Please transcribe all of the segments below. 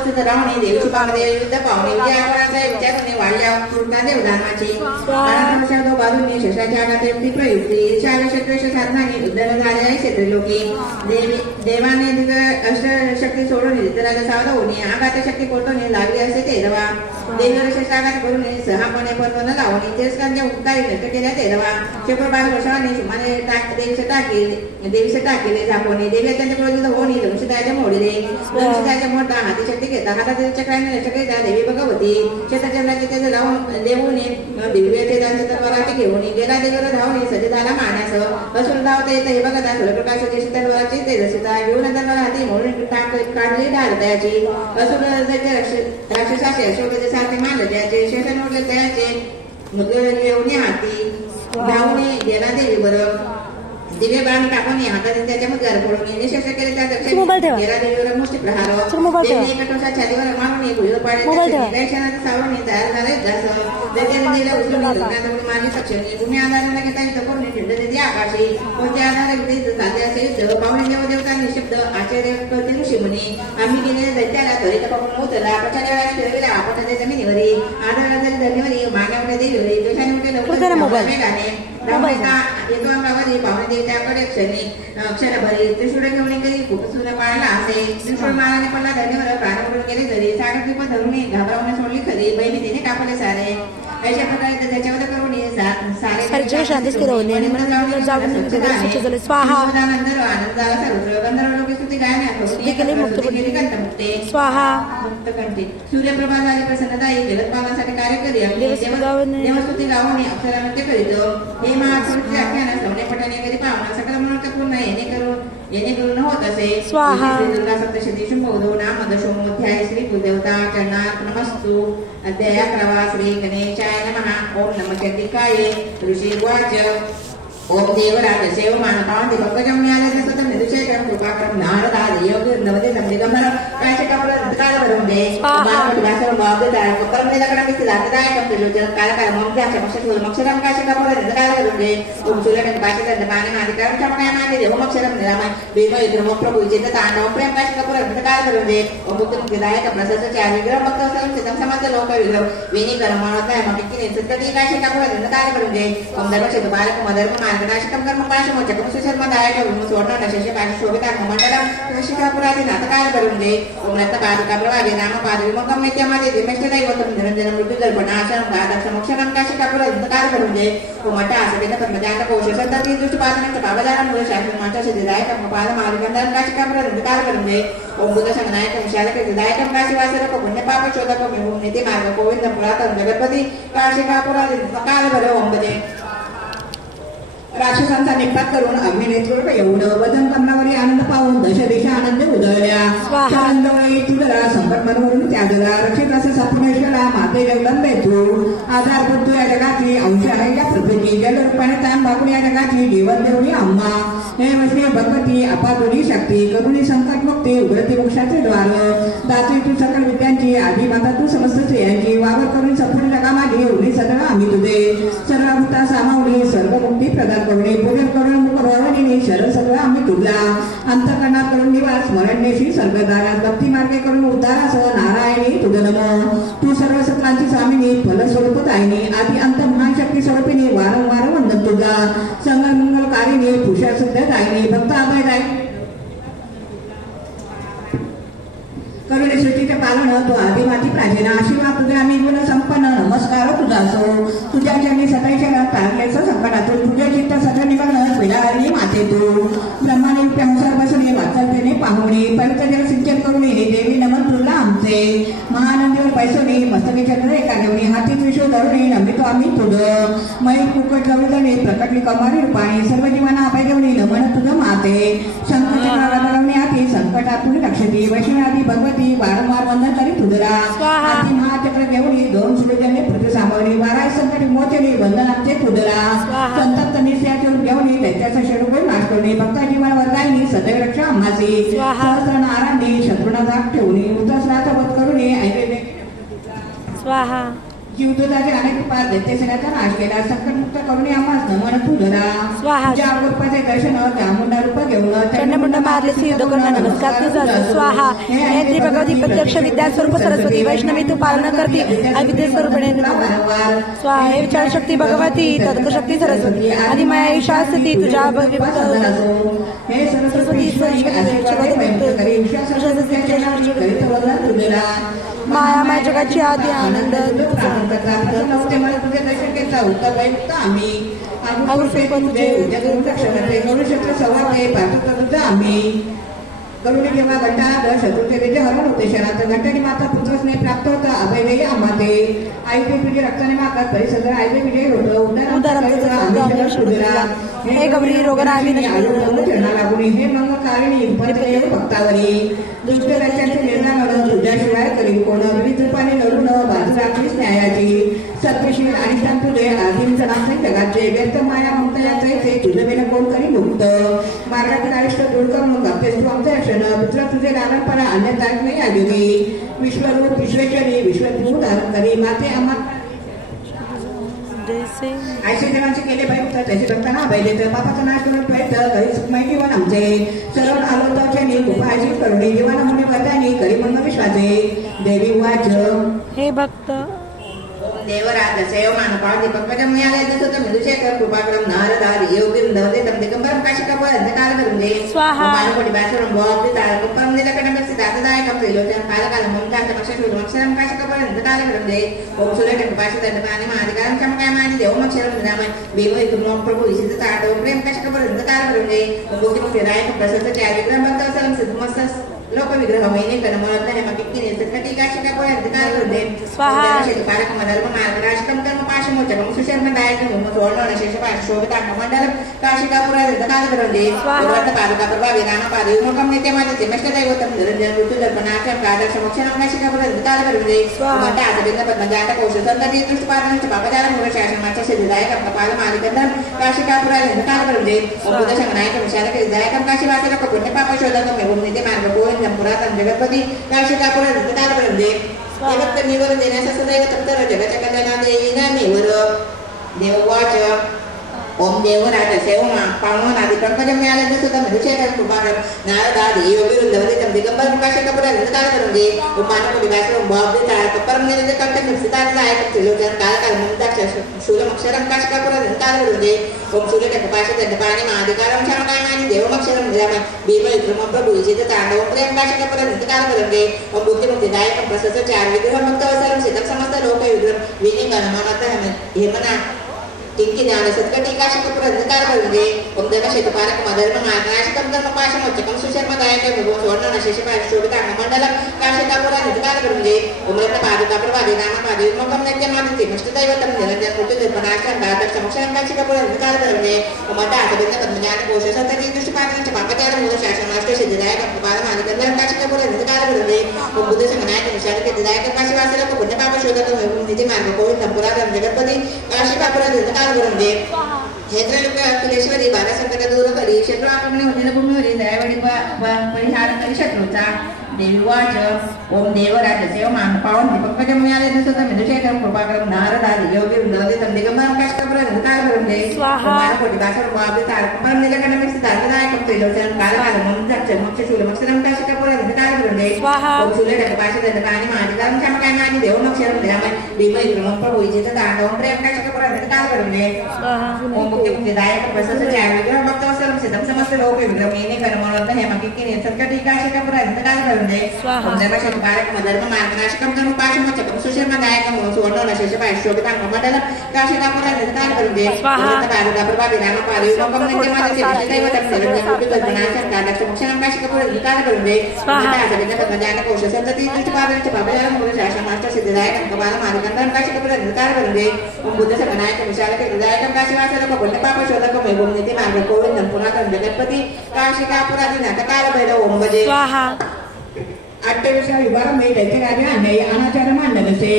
उपस्थित राहणे देवीची पावणे विविध पाहुणे विजयाचा विचारणे वाढल्या पूर्ण देवदानाची आनंदाच्या बाजूने शशाच्या आघाताची प्रयुक्ती ईर्ष्या साधनाने उद्धरण झालेल्या क्षेत्रलोकी देवाने दिव्य अष्टशक्ती सोडून इतराला सावध होणे आघात शक्ती पोटवणे लागली असे तेरवा देवीवर शस्त्राघात करून सहापणे पर्व न लावणे तिरस्कांच्या उपकारी नष्ट केल्या तेरवा शेकडो वर्षाने सुमाने देवीचे टाकेले झापवणे देवी त्यांच्या क्रोधित होणे धनुष्यदाच्या मोडले धनुष्यदाच्या मोडता हाती शक्ती घेता हातात चक्राने नष्ट केल्या देवी भगवती शेतचंद्राचे त्याचे लावून देऊने दिव्य ते त्यांचे तलवाराचे घेऊन गेला देवीवर धावणे सजिताला मारण्यास असून धावता येतं हे बघता सूर्यप्रकाश देशी तलवाराची तेजस्विता घेऊन तलवार हाती मोडून काढली डाल त्याची असुर राक्षसाचे अशोकाचे सारखे मानले त्याचे शेषण मोडले त्याचे घेऊन हाती धावणे गेला देवीवर दिव्य बाण टाकून हातात त्याच्यामध्ये पडून निशेष केले त्या दक्षिण गेला देवीवर मुष्टी प्रहार देवीने कटोसा छातीवर मागून भुजर पाडले सावरून तयार झाले देवीला उचलून मारली सक्षमी भूमी आधाराला घेता तपून खिंड देते आकाशी कोणत्या आधारे साधे असेल पाहुणे देवदेवता निशब्द आचार्य करतील ऋषी मुनी आम्ही गेलेल्या दैत्याला त्वरित पाहून उचलला प्रचार वेळा फिरविला आपण त्या जमिनीवरी आधाराला जरी जमिनीवरी मागण्यामध्ये देवीवरी दोषाने उठे लवकर वेगाने येतो अंगावरी पाहुणे देवत्याकडे क्षणभरी त्रिशूळ घेऊन कधी खूप सुद्धा पाळला असे त्रिशूळ माराने पडला धन्यवर प्राणपडून गेले जरी सागर दीप धरून घाबरावून सोडली खरी बहिणी तिने कापले सारे अशा प्रकारे त्याच्यावर करून सूर्यप्रभा झाली प्रसन्नताई जगतपालासाठी कार्य करी देवस्तुती गावणे अक्षरा नृत्य करीत हे महात्मूर्ती आख्यान श्रवणे पठणे कधी पावना सकल मनोरथ पूर्ण येणे करून होत असे दुर्गा सप्तशती शुंभो नाम दशोमोध्याय श्री भूदेवता चरणार्थ नमस्तु अध्याय 11 श्री गणेशाय नमः ओम नमः चंडिकाये ऋषी वाच ओम देवराज सेव मानपावंति भक्तजम न्यायालय सतम निरुचयकरम कृपाकरम नारदाद योग नवदे संदिगमर काशकमल कालवरम दे बासर बाबदार परमनेदकरम सिद्धार्थदायकम त्रिलोचन कालकाल मोक्ष मक्षर मक्षरम काशकमल कालवरम दे ओम सुलकन काशकन दमाने मादिकरम चमकयामाने देव मक्षरम निरामय भीम युद्ध प्रभु जित तांडव प्रेम काशकमल कालवरम दे ओम मुक्त मुक्तिदायक प्रसन्न चारि ग्रह भक्त सर्व चितम समस्त लोक विग्रह विनी कर्मात्मय मकिनी सत्यति काशकमल कालवरम दे ओम धर्मचेत बालक मधर्म नाशकम कर्म पाशमोचकम सुशर्मदायक स्वर्ण नशेष पाश शोभिता मंडलम शिखापुरादी नाटकाल करून दे ओम रत्न पादुका प्रभावी नाम पाद विमुखम नित्यमादे दिमेष्ट दैवतम निरंजन मृत्यू दर्पणाशम गादक्ष मोक्षणम काशिकापुर नाटकाल करून दे ओम मठ आसवेद कर्मजात कोश संतती दृष्ट पादनम पावदारम मूळ शास्त्र माता सिद्धायक पाद मार्गंधर काशिकापुर नाटकाल करून दे ओम बुद्ध संगनायक विशालक सिद्धायक काशीवासरक पुण्य पाप शोधक विमुख निती मार्ग गोविंद पुरातन जगतपती काशिकापुरादी नाटकाल करो ओम बदे राक्षसांचा निपात करून अग्निनेत्र येऊन वदन कर्णावरी आनंद पाहून दश दिशा आनंद उदळल्या आनंदमयी तुझला संकट मनवरून त्यागला रक्षित असे सप्नेश्वरा माते जगदंबे तू आधारभूत तू या जगाची अंश आहे या पृथ्वीची जलरूपाने ताण बाकून या जगाची जीवन देवणी अम्मा हे वैष्णव भगवती अपातुरी शक्ती करुणी संकट मुक्ती उघडती मोक्षाचे द्वार दाती तू सकल विद्यांची आधी माता तू समस्त स्त्रियांची वावर करून संपूर्ण जगामागे एवढी सदळ आम्ही तुझे सर्वभूता सामावली सर्व मुक्ती प्रदान करुणे पूजन करून मुखरोहिणी शरण सगळं आम्ही तुझा अंतकरणात करून निवास स्मरणेशी सर्गदारा भक्ती मार्गे करून उद्धारासह नारायणी तुझ नमो तू सर्व सत्तांची स्वामिनी फलस्वरूप ताईनी आदी अंत महाशक्ती स्वरूपिणी वारंवार वंदन तुझा संगल मंगलकारिणी पुष्या सिद्ध ताईनी भक्त अभय करुणे सृष्टीचे पालन तो आदिमाती प्राचीन आशीर्वाद तुझे आम्ही गुण संपन्न नमस्कार तुझा असो तुझ्या जन्मी सकाळीच्या तारलेचं संकटातून तुझे चित्त सगळं निघणं विडाळणी माते तू ब्रह्माने प्यांसर बसणे वाचलतेने पाहुणे पंचजल सिंचन करुणे देवी नमन तुला आमचे महानंदीवर पैसोनी मस्तकी चंद्र एका देवणी हाती त्रिशूळ धरुणे नमितो आम्ही तुझं मयूर कुकट गवळणे प्रकटली कमारी रूपाने सर्व जीवांना अभय देवणी नमन तुझं माते संकट हाती संकटातून रक्षती वैष्णवी भगवती वारंवार वंदन करी तुझरा आधी महाचक्र देवणी दोन सुलेजने प्रति सामवली वाराय संकटी मोचली वंदन आमचे तुझरा संतप्त निश्चयाचे घेवणी दैत्याचा शेडूळ नाश करणे भक्ता जीवन वर्गाईनी सदैव रक्षा आम्हासी सहस्र नारायणी शत्रुना धाक ठेवणी उतसराचा वध करुणे ऐकले स्वाहा जीवदुधाचे अनेक उपाय दैत्यसेनाचा नाश केला. संकटमुक्त करुणी आम्हास नमन तुझला. स्वाहा. ज्या रूपाचे दर्शन चामुंडा रूप घेऊन चंडमुंड मारले युद्ध करून नमस्कार तुझा. स्वाहा. मैत्री भगवती प्रत्यक्ष विद्या स्वरूप सरस्वती वैष्णवी तू पालन करती अविद्ये स्वरूपिणे स्वाहा. हे विचार शक्ती भगवती तर्क शक्ती सरस्वती आणि माया ईशास्ती तुझ्या हे सरस्वती मायामय जगाची आदी आनंद करुणी केव्हा घंटा शत्रुतेचे हरण होते. शहरात घंटाने माता पुत्रच नाही प्राप्त होता. अभय आम्हाते आईचे तुझे रक्ताने माता तरी सगळं आईचे विजय होतं. हे गौरी रोगरावी लागून हे मंग कारिणी भक्तावरी दुष्ट राज्याचे निर्णय म्हणून तुझ्याशिवाय करी कोण विविध रूपाने लढून बाजूराखलीच न्यायाची सत्वशील आणि तुझे आधीन जगाचे व्यक्त माया म्हणता ते तुझं बेन कोण करी मुक्त मार्गातील आयुष्य दूर करून अभ्यास तू आमचं रक्षण पुत्र तुझे लालनपणा अन्यदायक नाही आली विश्वरूप विश्वेश्वरी विश्वरूप धारण करी माते आम्हा आयशे देवांचे केले प्रयत्न त्याचे करताना पाहिजे तर बापाचा नाश करून प्रयत्न कधी सुखमय जीवन आमचे सरळ आलो त्याच्यानी उपायाची करुणी जीवन मुनी वर्धानी करी मंग विश्वाचे देवी वाच. हे भक्त देवराज सेव मानपाळ दीपक मिळाले जसं तर मधुशेखर कृपाक्रम नारदार योगी दवदे तम दिगंबर काशिका अंधकाल करून दे मानकोटी बासुरम बॉब तारकुपम निलकटम सिद्धार्थदायक त्रिलोचन कालकाल ममता मक्षर मक्षरम काशिका अंधकाल करून दे ओम सूर्य पाशी दंडकाने महाधिकाరం चमकायमानी देव मक्षरम निरामय भीम इकुम प्रभू इसित ताडो प्रेम काशिका अंधकाल करून दे ओम बुद्धिमुक्ती दायक प्रसन्न चार विक्रम भक्त सरम सिद्धमस्त लोक विग्रह महिने कनमत हे मकिक्की निसकटी काशिका अंधकाल करून दे स्वाहा. कारक मदर्भ मार्गराष्ट्रम कर्म पाशमोचकम सुशर्म दायक सोळण शेष शोभिता मंडल काशिकापुरा अंधकाल करून दे व्रत पादुका प्रभा विराम पादयुमकम नित्य माझे मष्ट दैवतम निरंजन ऋतु दर्पणाचम कादर्श मोक्षणम काशिकापुरा अंधकाल करून दे म्हणता आजबिंद पद्मजात कोश संतती दृष्टपादनच पापदार मूळ शासनाच्या सिद्धिदायक कपाल मालिकंदन काशिकापुरा अंधकाल करून दे बुद्ध संगनायक विशालक विधायकम काशीवासक पुण्य पाप शोधकम एवं नित्य मार्ग गोविंदम पुरातन जगतपती काशिकापुरा अंधकाल करून दे भक्त मीवर देण्याचा सदैव तत्पर जगाच्या कल्याणात येईना मीवर देववाच ओम देवराज सेवमा पावन आदि पंकज मिळाले जसं तर मधुशेखर कृपाकर नारदार योगी दवदे दिगंबर काशिकापुरा अंधकाल करून दे ओम मानकोटी बासुरम बॉब तार कपरम निरंजन कंठ सिद्धार्थदायक त्रिलोचन कालकाल ममता शूलमक्षरम काशिकापुरा अंधकाल करून दे ओम सूर्य पाशी दंडपाणी महाधिकारम क्षमकायमानी देवमक्षरम निरामय भीम विक्रम प्रभू इसित तांडव प्रेम काशिकापुरा अंधकाल करून दे ओम बुद्धिमुक्ती दायक प्रसन्न चार विग्रह भक्त अवसरम सिद्धम समस्त लोक विग्रह विनी गणमानत हेमना किंकी ज्ञान सत्कटी काशिकापुरा अंधकाल करून दे ओम धर्मशेतु पारक मधर्म मार्गनाशकम कर्म पाशमोचकम सुशर्म दायक विभो स्वर्ण शेष शोभिता मंडल काशिकापुरा अंधकाल करून दे ओम रत्न पादुका प्रभा विराम पादयुमकम नित्य मानते मष्ट दैवतम निरंजन ऋतु दर्पणाचम कादर्श मोक्षणम काशिकापुरा अंधकाल करून दे ओम दातबिंद पद्मजात कोश संतती दृष्टपादनच पापदार मूळ शासनाष्ट सिद्धिदायक कपाल मालिकंदन काशिकापुरा अंधकाल करून दे ओम बुद्ध संगनायक विशालक विधायक काशीवासक पुण्य पाप शोधकम एवं नित्य मार्ग गोविंदम पुरातन जगतपती काशिकापुरा अंधकाल करून दे हे कुलेश्वरी बारा संकट दूर करी शत्रू आक्रमणे होते भूमीवरील दयावडी परिहार करी शत्रूचा. देवी वाच ओम देवराज सेव मान पावन दीपक मिळाले जसं तर मधुशेखर कृपाक्रम नारदार योगी दवदे दिगंबर काशिकापुरा अंधकाल करून दे मानकोटी बासुरम बॉब तार कपरम निलकटम सिद्धार्थदायक त्रिलोचन कालकाल ममता मक्षरम काशिकापुरा अंधकाल करून दे ओम सूर्य पाशी दंडकाने महाधिकारम क्षमकायमानी देवमक्षरम निरामय भीम विक्रम प्रभू इसित तांडव प्रेम काशिकापुरा अंधकाल करून दे ओम मुक्ती दायक प्रसन्न चार विग्रह भक्त अवसरम सिद्धम समस्त लोक विग्रह महिने कर्मवंत हे मकिक्की निसकटी काशिकापुरा अंधकाल करून दे ओम धर्मशेतु पारक मधर्म मार्गनाशकम कर्म पाशमोचकम सुशर्म दायक सुवर्ण शेष शोभिता मंडल काशिकापुरा अंधकाल करून दे व्रत पादुका प्रभा विराम पादयुमकम नित्य मानते मष्ट दैवतम निरंजन ऋतु दर्पणाचम कादर्श मोक्षणम काशिकापुरा अंधकाल करून दे आजबिंद पद्मजात कोश संतती दृष्टपादनच पापदार मूळ शासनाष्ट सिद्धिदायक कपाल मालिकंदन काशिकापुरा अंधकाल करून दे ओम बुद्ध संगनायक विशालक विधायक काशीवासक पुण्य पाप शोधकम एवं नित्य मार्ग गोविंदम पुरातन जगतपती काशिकापुरा नाटकाल भैरव ओम भजे. 28व्या विभागामध्ये दैत्यराजे अन्यायी अनाचार मांडले असे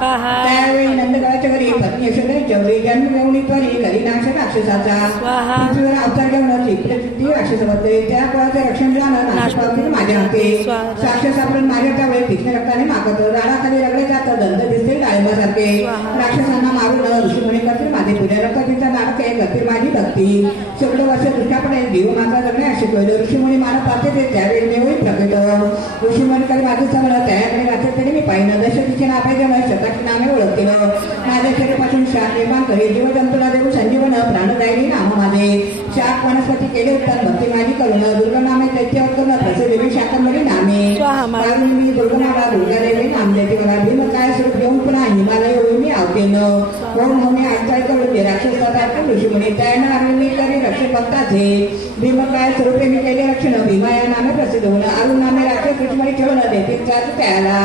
त्यावेळी नंदगडाच्या घरी पत्नी यशोदरी चौरी जन्मवेवणी त्वरी घरी नाश राक्षसाचा पृथ्वीवर अवतार घेऊन प्रसिद्धी राक्षस होते त्या कुळाचे रक्षण जाणं नाशपावतील माझ्या हाते साक्ष सापडून माझ्या त्यावेळी तीक्ष्ण रक्ताने मागत राडाखाली रगडे जात दंत दिसते डाळिंबासारखे सारखे राक्षसांना मारून ऋषीमुनी करतील माझे पूजा रक्तीचा नाटक आहे करतील माझी भक्ती शेकडो वर्ष दृष्टापणे देव माझा जगणे शिकवलं ऋषीमुनी मला पाहते ते त्यावेळी देवही प्रकट ऋषीमुनीकडे माझं चांगलं त्याकडे राहते तरी मी पाहिलं दशरथीचे नाव जेव्हा शताची नामे ओळखतील माझ्या शरीरापासून शाप निर्माण करी जीवजंतूला देऊ संजीवन प्राणदायी नाम माझे शाप वनस्पती केले उत्तर भक्ती माझी करून दुर्गनामे दैत्यावर करून प्रसिद्ध देवी शाकंभरी नामे मी दुर्गनाला दुर्गा देवी नाम देते मला भीम काय स्वरूप घेऊन पुन्हा हिमालय होऊन मी आवतेन होऊन होऊन आजकाल करून ते राक्षस ऋषीमुनी त्यानं आम्ही मी करी रक्षण भक्ताचे भीम काय स्वरूपे मी केले रक्षण भीमा या नामे प्रसिद्ध होणं अरुण नामे राक्षस ऋषीमुनी ठेवून देते त्याला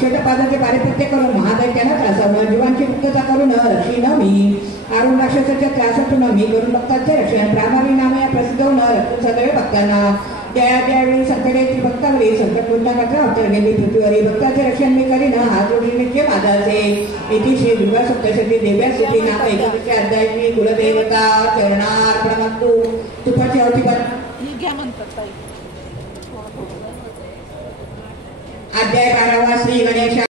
शेतपादाचे पारिपत्य करून महादैत्यानं त्रासवणं जीवांची मुक्तता करून रक्षीन मी अरुण राक्षसाच्या त्रासातून मी करून भक्तांचे रक्षण ब्राह्मणी नामे प्रसिद्ध होणं रक्त सदैव भक्तांना त्यावेळी संकटाची भक्तावरी संकट गुंडाघातला अवतर गेली पृथ्वीवरी भक्ताचे रक्षण मी करीन हात जोडीने के माझाचे इति श्री दुर्गा सप्तशती देव्या स्तुती नाम 21 अध्यायची कुलदेवता चरणार्पणमस्तु तुपाची आहुती अध्याय 12